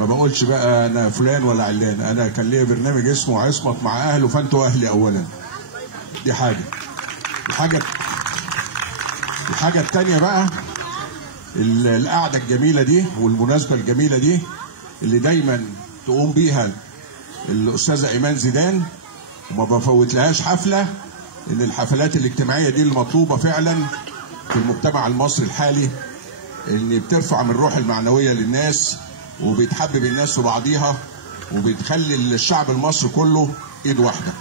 ما بقولش بقى انا فلان ولا علان، انا كان ليا برنامج اسمه عصمت مع اهله، فانتوا اهلي اولا. دي حاجه. الحاجه الثانيه بقى القعده الجميله دي والمناسبه الجميله دي اللي دايما تقوم بيها الاستاذه ايمان زيدان، وما بفوتلهاش حفله، ان الحفلات الاجتماعيه دي المطلوبه فعلا في المجتمع المصري الحالي، ان بترفع من الروح المعنويه للناس وبتحبب الناس في بعضيها وبتخلي الشعب المصري كله ايد واحده.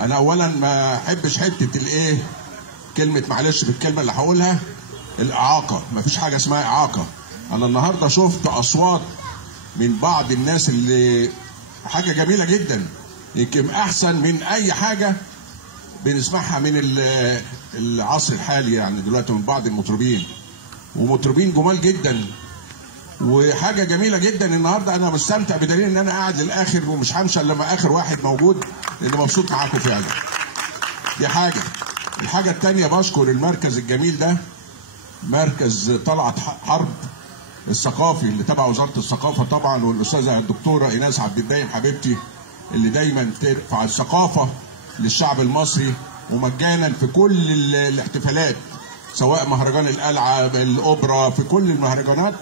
انا اولا ما احبش حته الايه، كلمه معلش بالكلمه اللي هقولها، الاعاقه. ما فيش حاجه اسمها اعاقه. انا النهارده شفت اصوات من بعض الناس اللي حاجه جميله جدا، يمكن احسن من اي حاجه بنسمعها من العصر الحالي يعني دلوقتي من بعض المطربين، ومطربين جمال جدا وحاجه جميله جدا. النهارده انا مستمتع بدليل ان انا قاعد للاخر ومش همشي الا لما اخر واحد موجود، لان مبسوط معاكم فعلا. دي حاجه. الحاجه الثانيه بشكر المركز الجميل ده، مركز طلعت حرب الثقافي اللي تبع وزاره الثقافه طبعا، والاستاذه الدكتوره ايناس عبد الدايم حبيبتي اللي دايما ترفع الثقافه للشعب المصري ومجانا في كل الاحتفالات، سواء مهرجان القلعه، الاوبرا، في كل المهرجانات.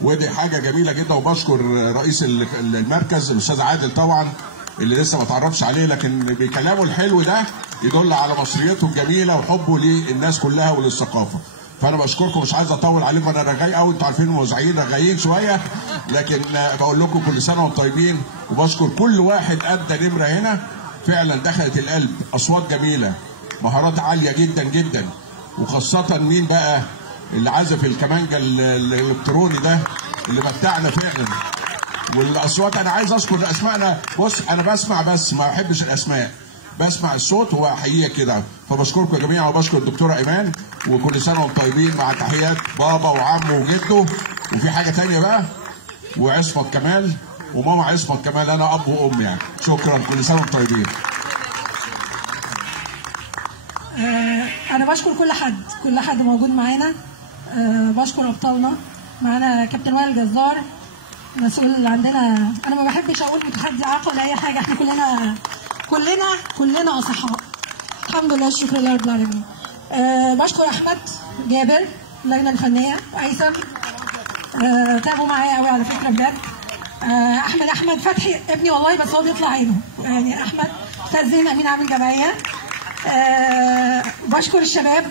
ودي حاجه جميله جدا. وبشكر رئيس المركز الاستاذ عادل طبعا اللي لسه ما تعرفش عليه، لكن بكلامه الحلو ده يدل على مصريته الجميله وحبه للناس كلها وللثقافه. فانا بشكركم، مش عايز اطول عليكم، انا رغاي قوي، انتوا عارفين الموزعين رغايين شويه، لكن بقول لكم كل سنه وانتم طيبين. وبشكر كل واحد ادى نمره هنا، فعلا دخلت القلب، اصوات جميله، مهارات عاليه جدا جدا، وخاصه مين بقى اللي عازف الكمانجا الالكتروني ده اللي متعنا فعلا. والاصوات انا عايز اذكر اسماء، بص انا بسمع بس ما بحبش الاسماء، بسمع الصوت واحييه كده. فبشكركم يا جميعا، وبشكر الدكتوره ايمان، وكل سنه وانتم طيبين، مع تحيات بابا وعمه وجده. وفي حاجه ثانيه بقى، وعصمت كمال وماما عصمت كمال، انا اب وام يعني. شكرا، كل سنه وانتم طيبين. انا بشكر كل حد موجود معانا. بشكر ابطالنا معانا، كابتن وائل جزار مسؤول عندنا. انا ما بحبش اقول متحدي اعاقه ولا اي حاجه، احنا كلنا اصحاء الحمد لله، الشكر لله رب العالمين. بشكر احمد جابر اللجنه الفنيه، ايسر تعبوا معايا قوي على فكره بجد. احمد فتحي ابني والله، بس هو بيطلع عينه يعني. احمد استاذ زين امين عامل جمعيه. بشكر الشباب،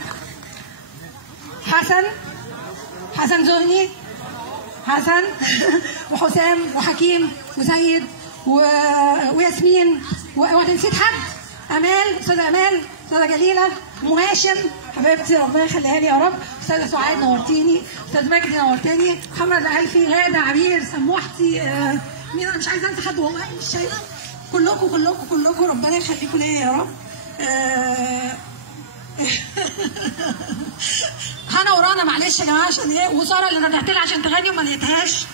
حسن زهني، حسن وحسام وحكيم وسيد وياسمين، ونسيت حد، امال، استاذه امال، استاذه جليله، هاشم حبيبتي ربنا يخليها لي يا رب، استاذه سعاد نورتيني، استاذ مجدي نورتني، محمد العلفي، غاده عبير، سموحتي، مين انا مش عايزه انسى حد والله، مش شايفه. كلكم ربنا يخليكم ليا يا رب. هنا ورانا معلش يا جماعه عشان ايه، وساره اللي ندهت لها عشان تغني وما لقيتهاش.